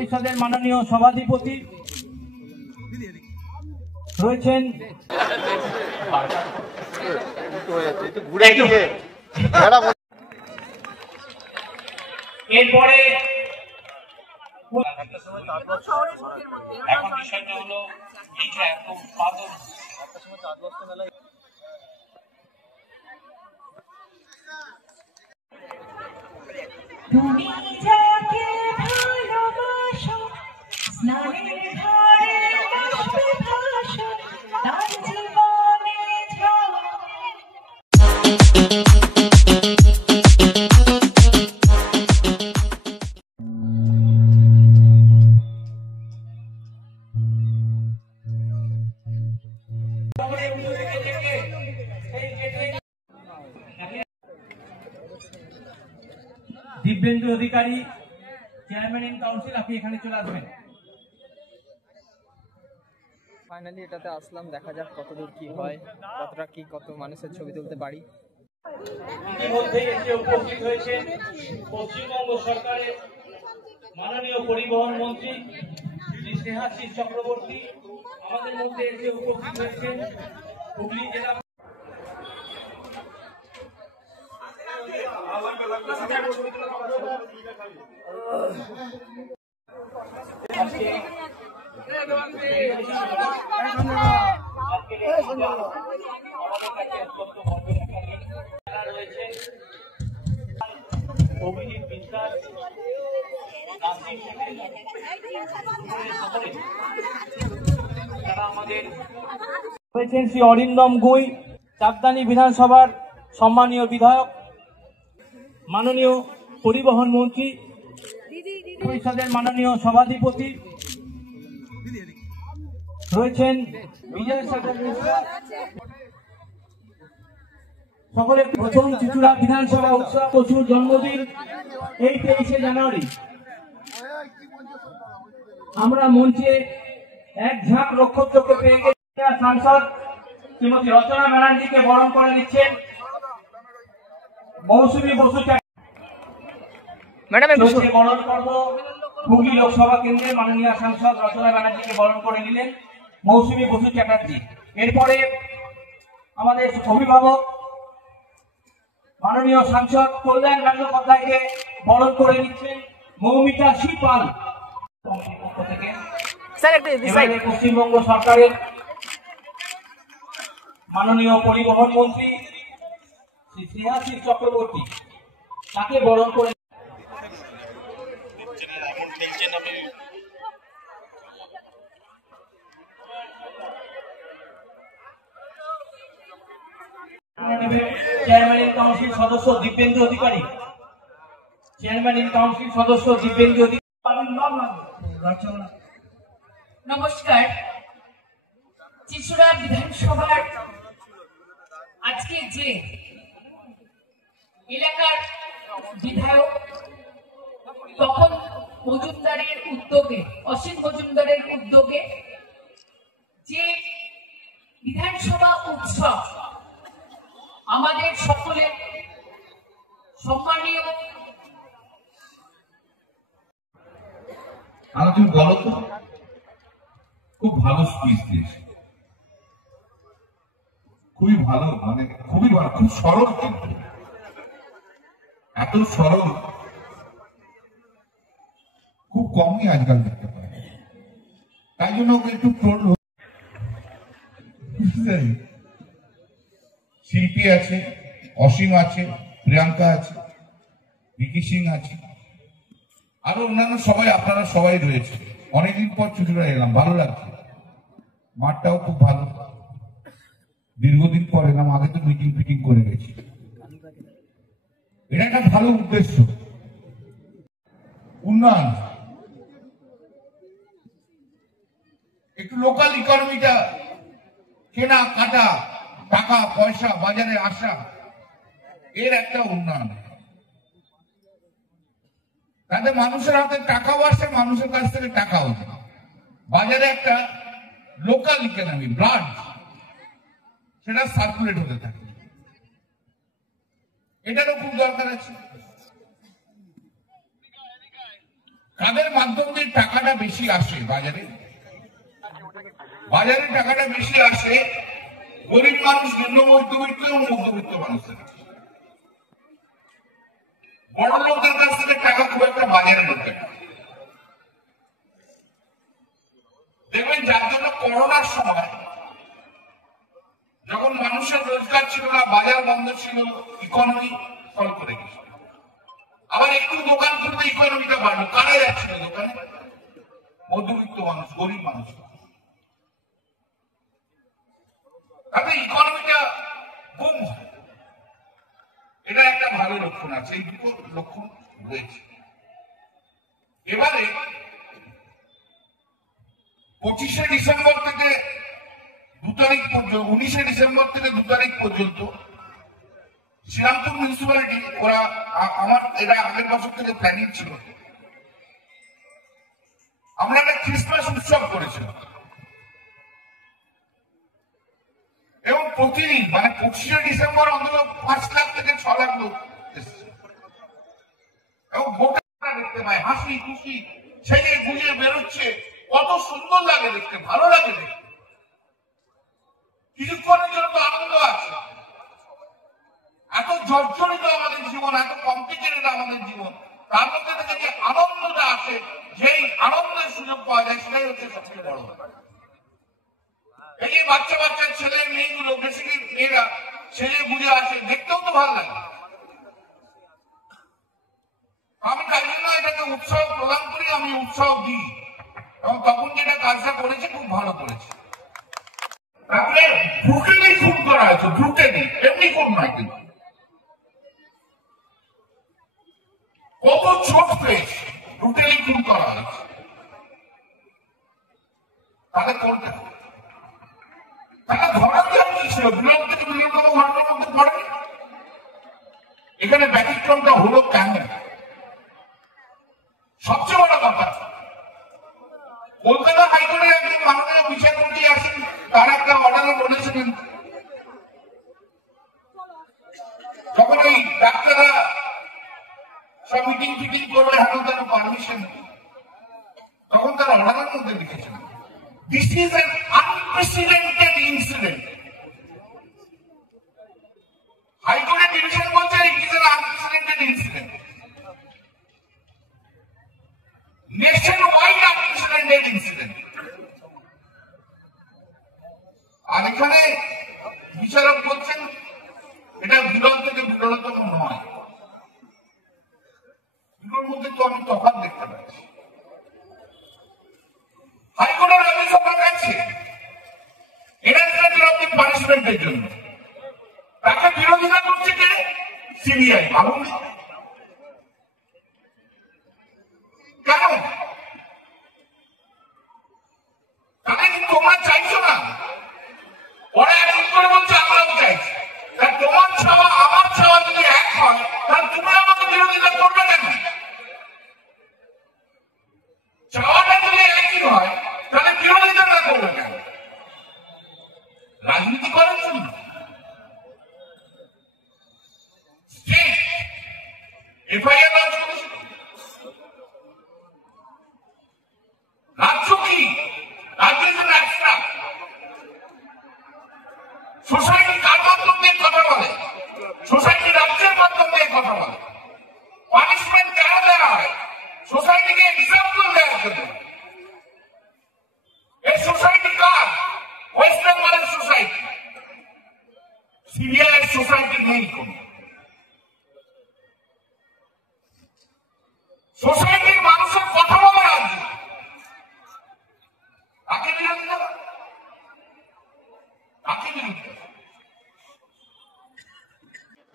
পরিষদের মাননীয় সভাধিপতি রয়েছেন। এরপরে এখন বিষয়টা হলো এইটা এত উৎপাদন তুমি যাকে ভালোবাসো স্নানের ধারে বাষ্পে ভাসো তার জীবনে যাও। দিব্যেন্দু অধিকারী, চেয়ারম্যান ইন কাউন্সিল, আপনি এখানে চলে আসবেন। ফাইনালি এটাতে আসলাম, দেখা যাক কতদূর কি হয়, কতটা কি কত মানুষের ছবি তুলতে পারি। ইতিমধ্যে এসে উপস্থিত হয়েছে পশ্চিমবঙ্গ সরকারের মাননীয় পরিবহন মন্ত্রী শ্রী স্নেহাশিস চক্রবর্তী আমাদের মধ্যে এসে উপস্থিত হয়েছেন। হুগলি জেলা অভিজিৎ বিশ্বাস, তারা আমাদের হয়েছেন শ্রী অরিন্দম গুই, চাকদানি বিধানসভার সম্মানীয় বিধায়ক, মাননীয় পরিবহন মন্ত্রী পরিষদের মাননীয় সভাধিপতি রয়েছেন বিজয় সাগর মিশ্রা। সকলে প্রথম চুচুড়া বিধানসভা উৎসব প্রচুর জন্মদিন এই 23শে জানুয়ারি। আমরা মঞ্চে এক ঝাঁক নক্ষত্রকে পেয়ে গেছি। সাংসদ শ্রীমতী রচনা ব্যানার্জিকে বরণ করে নিচ্ছেন মৌসুমী বসু বরণ করব। হুগলি লোকসভা কেন্দ্রের মাননীয় সাংসদ রচনা ব্যানার্জিকে বরণ করে নিলেন মৌসুমী বসু চ্যাটার্জি। এরপরে আমাদের অভিভাবক মাননীয় সাংসদ কল্যাণ গঙ্গোপাধ্যায়কে বরণ করে নিচ্ছেন মৌমিতা শিপাল। পশ্চিমবঙ্গ সরকারের মাননীয় পরিবহন মন্ত্রী শ্রী স্নেহাশিস চক্রবর্তী তাকে বরণ করে চেয়ারম্যান ইন কাউন্সিল সদস্য দিব্যেন্দু অধিকারী, চেয়ারম্যান ইন কাউন্সিল সদস্য দিব্যেন্দু অধিকারী। নমস্কার। চুচুড়া বিধানসভার আজকে যে এলাকার বিধায়ক তপন মজুমদারের উদ্যোগে, অসীম মজুমদারের উদ্যোগে যে বিধানসভা উৎসব আমাদের সকলের সম্মানীয় তুমি বলো তো, খুব ভালো স্পিচ দিয়েছে, খুবই ভালো, মানে খুবই ভালো, খুব সরল, কিন্তু এত সরল খুব কমই আজকাল দেখতে পাই। তাই জন্য ওকে একটু ট্রোল। শিল্পী আছে, অসীম আছে, প্রিয়াঙ্কা আছে, ভিকি সিং আছে, আরো অন্যান্য সবাই, আপনারা সবাই রয়েছে। অনেকদিন পর চুচুড়া এলাম, ভালো লাগছে, মাঠটাও খুব ভালো, দীর্ঘদিন পর এলাম। আগে তো মিটিং ফিটিং করে গেছি। এটা একটা ভালো উদ্দেশ্য, উন্নয়ন, একটু লোকাল ইকোনমিটা, কেনা কাটা, টাকা পয়সা বাজারে আসা, এর একটা উন্নয়ন। তাতে মানুষের হাতে টাকাও আসে, মানুষের কাছ থেকে টাকাও যায়, বাজারে একটা লোকাল ইকোনমি, ব্লাড, সেটা সার্কুলেট হতে থাকে। এটারও খুব দরকার আছে। কাদের মাধ্যম দিয়ে টাকা বেশি আসে বাজারে, বাজারে টাকাটা বেশি আসে গরিব মানুষ, নিম্ন মধ্যবিত্ত এবং মধ্যবিত্ত মানুষের। বড় লোকদের কাছ থেকে টাকা খুব একটা বাজারে ঢোকে না। দেখবেন যার জন্য করোনার সময় যখন মানুষের রোজগার ছিল না, বাজার বন্ধ ছিল, ইকোনমি ফল করে গেছিল। আবার একটু দোকান খুলতে ইকোনমিটা বাড়লো, কারা যাচ্ছিল দোকানে? মধ্যবিত্ত মানুষ, গরিব মানুষ। তাতে ইকোনমিটা বুম হয়। এটা একটা ভালো লক্ষণ আছে, এই দুটো লক্ষণ রয়েছে। এবারে 25শে ডিসেম্বর থেকে 2 তারিখ পর্যন্ত, 19শে ডিসেম্বর থেকে 2 তারিখ পর্যন্ত শ্রীরামপুর মিউনিসিপ্যালিটি ওরা এটা আগের বছর থেকে প্ল্যানিং ছিল, আমরা একটা ক্রিসমাস উৎসব করেছিলাম এবং প্রতিদিন মানে 25শে ডিসেম্বর অন্তত 5 লাখ থেকে 6 লাখ লোক এসেছে এবং গোটা দেখতে পায়, হাসি খুশি ছেলে গুঁজে বেরোচ্ছে, কত সুন্দর লাগে দেখতে, ভালো লাগে দেখতে। কিছুক্ষণের জন্য তো আনন্দ আছে। এত জর্জরিত আমাদের জীবন, এত কমপ্লিকেটেড আমাদের জীবন, তার মধ্যে থেকে যে আনন্দটা আসে, যেই আনন্দের সুযোগ পাওয়া যায়, সেটাই হচ্ছে সবচেয়ে বড় ব্যাপার। এই যে বাচ্চা বাচ্চা ছেলে মেয়েগুলো, বেশিরভাগ মেয়েরা ছেলে বুঝে আসে, দেখতেও তো ভালো লাগে। আমি তাই জন্য এটাকে উৎসাহ প্রদান করি, আমি উৎসাহ দিই এবং তখন যেটা কাজটা করেছে খুব ভালো করেছে। তারপরে ব্রুটালি খুন করা হয়েছে, ব্রুটালি, এমনি খুন নয় কিন্তু। কত চোট পেয়েছে, ব্রুটালি খুন করা হয়েছে। তাদের করতে হবে, তারা ধরা দেওয়া ছিল, বিরোধ থেকে বিরোধতম ঘটনার মধ্যে পড়েনি। এখানে ব্যতিক্রমটা হলো কেন? সবচেয়ে বড় কথা, কলকাতা হাইকোর্টের একজন মাননীয় বিচারপতি আছেন, তার একটা অর্ডারে বলেছিলেন যখন এই ডাক্তাররা সব মিটিং ফিটিং করবে, হাতে তারা পারমিশন, তখন তার অর্ডারের মধ্যে লিখেছিলেন, this is an unprecedented incident. হাইকোর্টের ডিভিশন বলছে it is an unprecedented incident, nationwide unprecedented incident. আর এখানে বিচারক বলছেন এটা বিরল থেকে বিরলতম নয়। দুটোর মধ্যে তো আমি তফাৎ দেখতে পাচ্ছি। হাইকোর্টের আদেশ আছে এনহান্সমেন্ট অফ দি পানিশমেন্টের জন্য, তাকে বিরোধিতা করছে কে? সিবিআই। ভাবুন কেন? তাহলে কি তোমরা চাইছো না? ওরা এখন করে বলছে আমরাও চাইছি। তোমার চাওয়া আমার চাওয়া যদি এক হয়, তাহলে তুমি আমাকে বিরোধিতা করবে কেন? চাওয়াটা যদি একই হয়, তাহলে বিরোধিতা না করবে কেন? রাজনীতি করার জন্য এফআইআর লঞ্চ করেছিল রাজ্য, কি রাজ্যের জন্য একটা সোসাইটি কার মাধ্যম দিয়ে কথা বলে? সোসাইটি রাজ্যের মাধ্যম দিয়ে কথা বলে। পানিশমেন্ট কেন দেওয়া হয়? সোসাইটিকে এক্সাম্পল দেওয়ার জন্য। এই সোসাইটি কার? ওয়েস্ট বেঙ্গলের সোসাইটি। সিবিআই এর সোসাইটি নেই কোন। সোসাইটির মানুষের কথা বলে রাজ্য, তাকে বিরোধিতা, তাকে বিরোধিতা।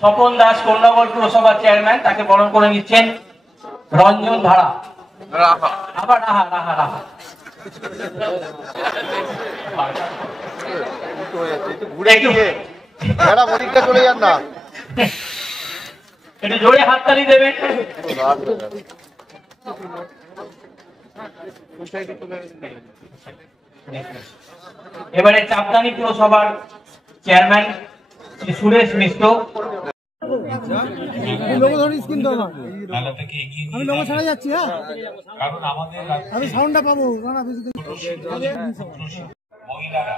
স্বপন দাস কন্যাগর পুরসভার চেয়ারম্যান, তাকে বরণ করে নিচ্ছেন রঞ্জন ধারা। আবার রাহা রাহা রাহা চলে যান না, একটু জোরে হাততালি দেবেন। এবারে চাপদানি পুরসভার চেয়ারম্যান শ্রী সুরেশ মিশ্র। লোগো ধরে স্ক্রিন দাও না, মেলাটাকে এগিয়ে আমি নিয়ে লোগো যাবে। ছাড়া যাচ্ছি। হ্যাঁ, কারণ আমাদের আমি সাউন্ডটা পাবো না বেশি দিন। মহিলারা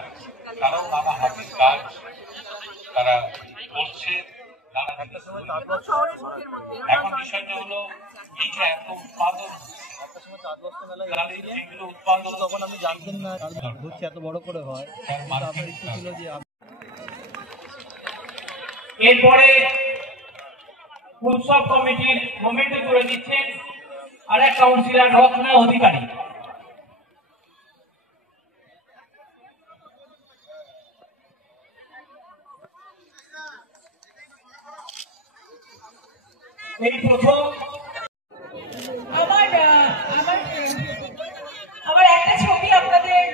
তারাও নানা হাতের কাজ তারা করছে, নানা জিনিস তৈরি করছে। এখন বিষয়টা হলো এই যে এত উৎপাদন, তাহলে যেগুলো উৎপাদন তখন আমি জানতেন না হচ্ছে এত বড় করে হয়, তার মার্কেট ছিল যে এরপরে উৎসব কমিটির মোমেন্টে তুলে দিচ্ছেন আরেক কাউন্সিলর রত্না অধিকারী। এই প্রথম আমার আমার আমার একটা ছবি আপনাদের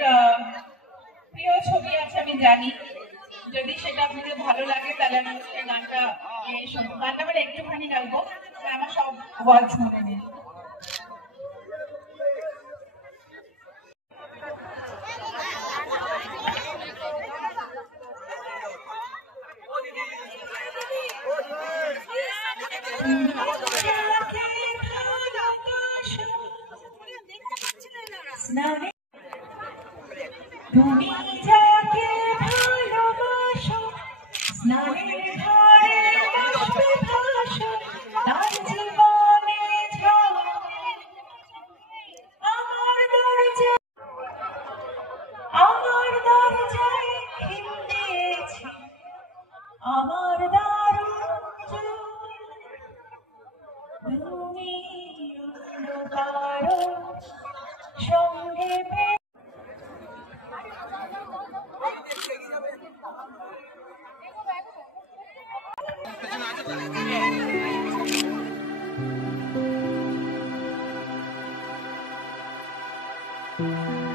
প্রিয় ছবি আছে আমি জানি, যদি সেটা আপনাদের ভালো লাগে তাহলে আমি সেই গানটা গানটা মানে একটুখানি গাইবো, আমার সব ওয়ার্ডস মনে নেই। তুমি যাকে ভালোবাসো স্নানের ধারে বাষ্পে ভাসো, তার জীবনে ঝড় আমার দরজায় খিল দিয়েছে, আমার দারুণ তুমি অন্য কারো সঙ্গে Thank you.